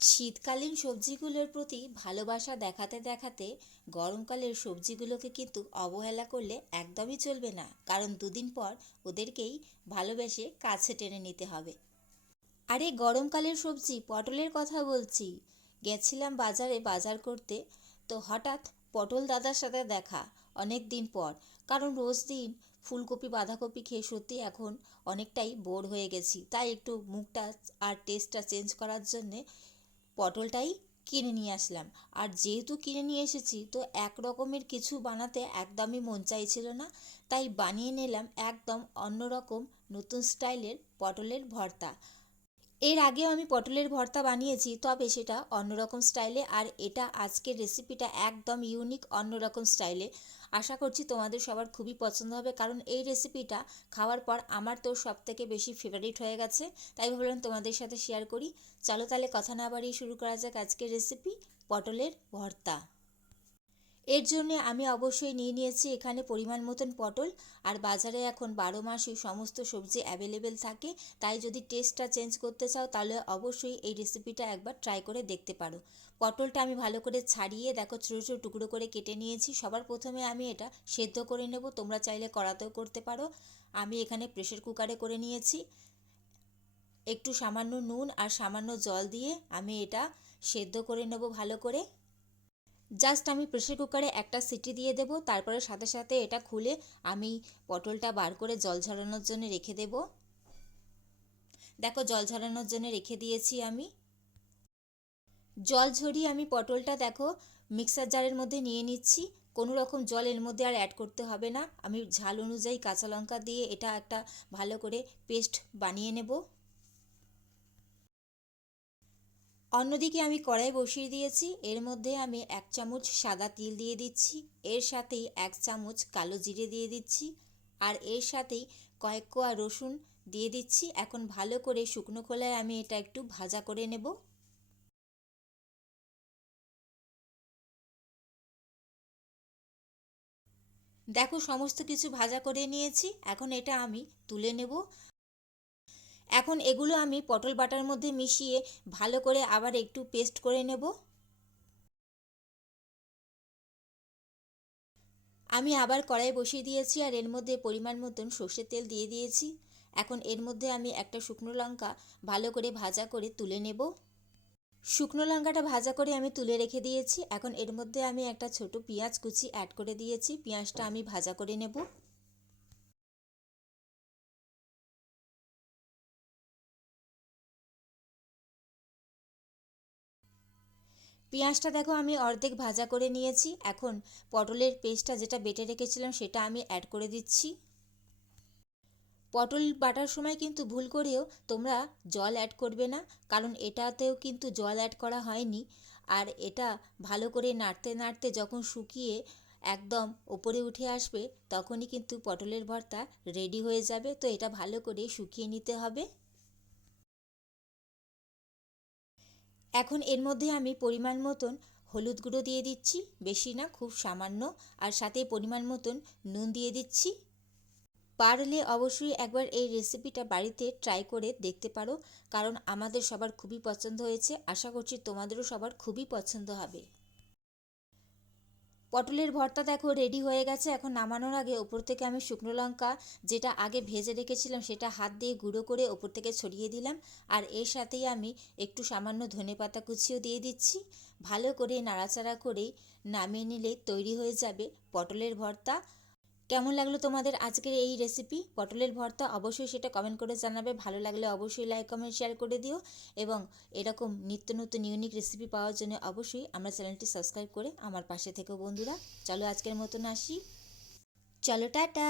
শীতকালীন সবজিগুলোর প্রতি ভালোবাসা দেখাতে দেখাতে গরমকালের সবজিগুলোকে কিন্তু অবহেলা করলে একদমই চলবে না, কারণ দুদিন পর ওদেরকেই ভালোবেসে কাছে টেনে নিতে হবে। আরে গরমকালের সবজি পটলের কথা বলছি। গেছিলাম বাজারে বাজার করতে, তো হঠাৎ পটল দাদার সাথে দেখা অনেক দিন পর। কারণ রোজ দিন ফুলকপি বাঁধাকপি খেয়ে সত্যি এখন অনেকটাই বোর হয়ে গেছি, তাই একটু মুখটা আর টেস্টটা চেঞ্জ করার জন্যে পটলটাই কিনে নিয়ে আসলাম। আর যেহেতু কিনে নিয়ে এসেছি, তো এক রকমের কিছু বানাতে একদমই মন চাইছিল না, তাই বানিয়ে নিলাম একদম অন্যরকম নতুন স্টাইলের পটলের ভর্তা। এর আগেও আমি পটলের ভর্তা বানিয়েছি, তবে সেটা অন্যরকম স্টাইলে, আর এটা আজকের রেসিপিটা একদম ইউনিক অন্যরকম স্টাইলে। আশা করছি তোমাদের সবার খুবই পছন্দ হবে, কারণ এই রেসিপিটা খাওয়ার পর আমার তো সবথেকে বেশি ফেভারিট হয়ে গেছে, তাই ভাবলাম তোমাদের সাথে শেয়ার করি। চলো তাহলে কথা না বাড়িয়ে শুরু করা যাক আজকের রেসিপি, পটলের ভর্তা। এর জন্যে আমি অবশ্যই নিয়ে নিয়েছি এখানে পরিমাণ মতন পটল। আর বাজারে এখন 12 মাসই সমস্ত সবজি অ্যাভেলেবেল থাকে, তাই যদি টেস্টটা চেঞ্জ করতে চাও তাহলে অবশ্যই এই রেসিপিটা একবার ট্রাই করে দেখতে পারো। পটলটা আমি ভালো করে ছাড়িয়ে দেখো ছোটো ছোটো টুকরো করে কেটে নিয়েছি। সবার প্রথমে আমি এটা সেদ্ধ করে নেব, তোমরা চাইলে কড়াতেও করতে পারো। আমি এখানে প্রেসার কুকারে করে নিয়েছি। একটু সামান্য নুন আর সামান্য জল দিয়ে আমি এটা সেদ্ধ করে নেব ভালো করে। জাস্ট আমি প্রেসার কুকারে একটা সিটি দিয়ে দেব, তারপরে সাথে সাথে এটা খুলে আমি পটলটা বার করে জল ঝরানোর জন্য রেখে দেব। দেখো জল ঝরানোর জন্য রেখে দিয়েছি আমি। জল ঝরিয়ে আমি পটলটা দেখো মিক্সার জারের মধ্যে নিয়ে নিচ্ছি। কোনো রকম জল এর মধ্যে আর অ্যাড করতে হবে না। আমি ঝাল অনুযায়ী কাঁচা লঙ্কা দিয়ে এটা একটা ভালো করে পেস্ট বানিয়ে নেব। অন্যদিকে আমি কড়াই বসিয়ে দিয়েছি, এর মধ্যে আমি 1 চামচ সাদা তিল দিয়ে দিচ্ছি। এর সাথেই 1 চামচ কালো জিরে দিয়ে দিচ্ছি। আর এর সাথেই কয়েক কোয়া রসুন দিয়ে দিচ্ছি। এখন ভালো করে শুকনো খোলায় আমি এটা একটু ভাজা করে নেব। দেখো সমস্ত কিছু ভাজা করে নিয়েছি, এখন এটা আমি তুলে নেব। এখন এগুলো আমি পটল বাটার মধ্যে মিশিয়ে ভালো করে আবার একটু পেস্ট করে নেব। আমি আবার কড়াই বসিয়ে দিয়েছি, আর এর মধ্যে পরিমাণ মতন সর্ষের তেল দিয়ে দিয়েছি। এখন এর মধ্যে আমি একটা শুকনো লঙ্কা ভালো করে ভাজা করে তুলে নেব। শুকনো লঙ্কাটা ভাজা করে আমি তুলে রেখে দিয়েছি। এখন এর মধ্যে আমি একটা ছোট পেঁয়াজ কুচি অ্যাড করে দিয়েছি। পেঁয়াজটা আমি ভাজা করে নেব। পেঁয়াজটা দেখো আমি অর্ধেক ভাজা করে নিয়েছি। এখন পটলের পেস্টটা যেটা বেটে রেখেছিলাম সেটা আমি অ্যাড করে দিচ্ছি। পটল বাটার সময় কিন্তু ভুল করেও তোমরা জল অ্যাড করবে না, কারণ এটাতেও কিন্তু জল অ্যাড করা হয়নি। আর এটা ভালো করে নাড়তে নাড়তে যখন শুকিয়ে একদম ওপরে উঠে আসবে, তখনই কিন্তু পটলের ভর্তা রেডি হয়ে যাবে। তো এটা ভালো করে শুকিয়ে নিতে হবে। এখন এর মধ্যে আমি পরিমাণ মতন হলুদ গুঁড়ো দিয়ে দিচ্ছি, বেশি না, খুব সামান্য। আর সাথে পরিমাণ মতন নুন দিয়ে দিচ্ছি। পারলে অবশ্যই একবার এই রেসিপিটা বাড়িতে ট্রাই করে দেখতে পারো, কারণ আমাদের সবার খুবই পছন্দ হয়েছে। আশা করছি তোমাদেরও সবার খুবই পছন্দ হবে। পটলের ভর্তা দেখো রেডি হয়ে গেছে। এখন নামানোর আগে ওপর থেকে আমি শুকনো লঙ্কা যেটা আগে ভেজে রেখেছিলাম সেটা হাত দিয়ে গুঁড়ো করে ওপর থেকে ছড়িয়ে দিলাম। আর এর সাথেই আমি একটু সামান্য ধনেপাতা কুচিও দিয়ে দিচ্ছি। ভালো করে নাড়াচাড়া করে নামিয়ে নিলে তৈরি হয়ে যাবে পটলের ভর্তা। কেমন লাগলো তোমাদের আজকের এই রেসিপি পটলের ভর্তা, অবশ্যই সেটা কমেন্ট করে জানাবে। ভালো লাগলে অবশ্যই লাইক কমেন্ট শেয়ার করে দিও, এবং এরকম নিত্য নতুন ইউনিক রেসিপি পাওয়ার জন্য অবশ্যই আমার চ্যানেলটি সাবস্ক্রাইব করে আমার পাশে থেকো বন্ধুরা। চলো আজকের মতন আসি, চলো টাটা।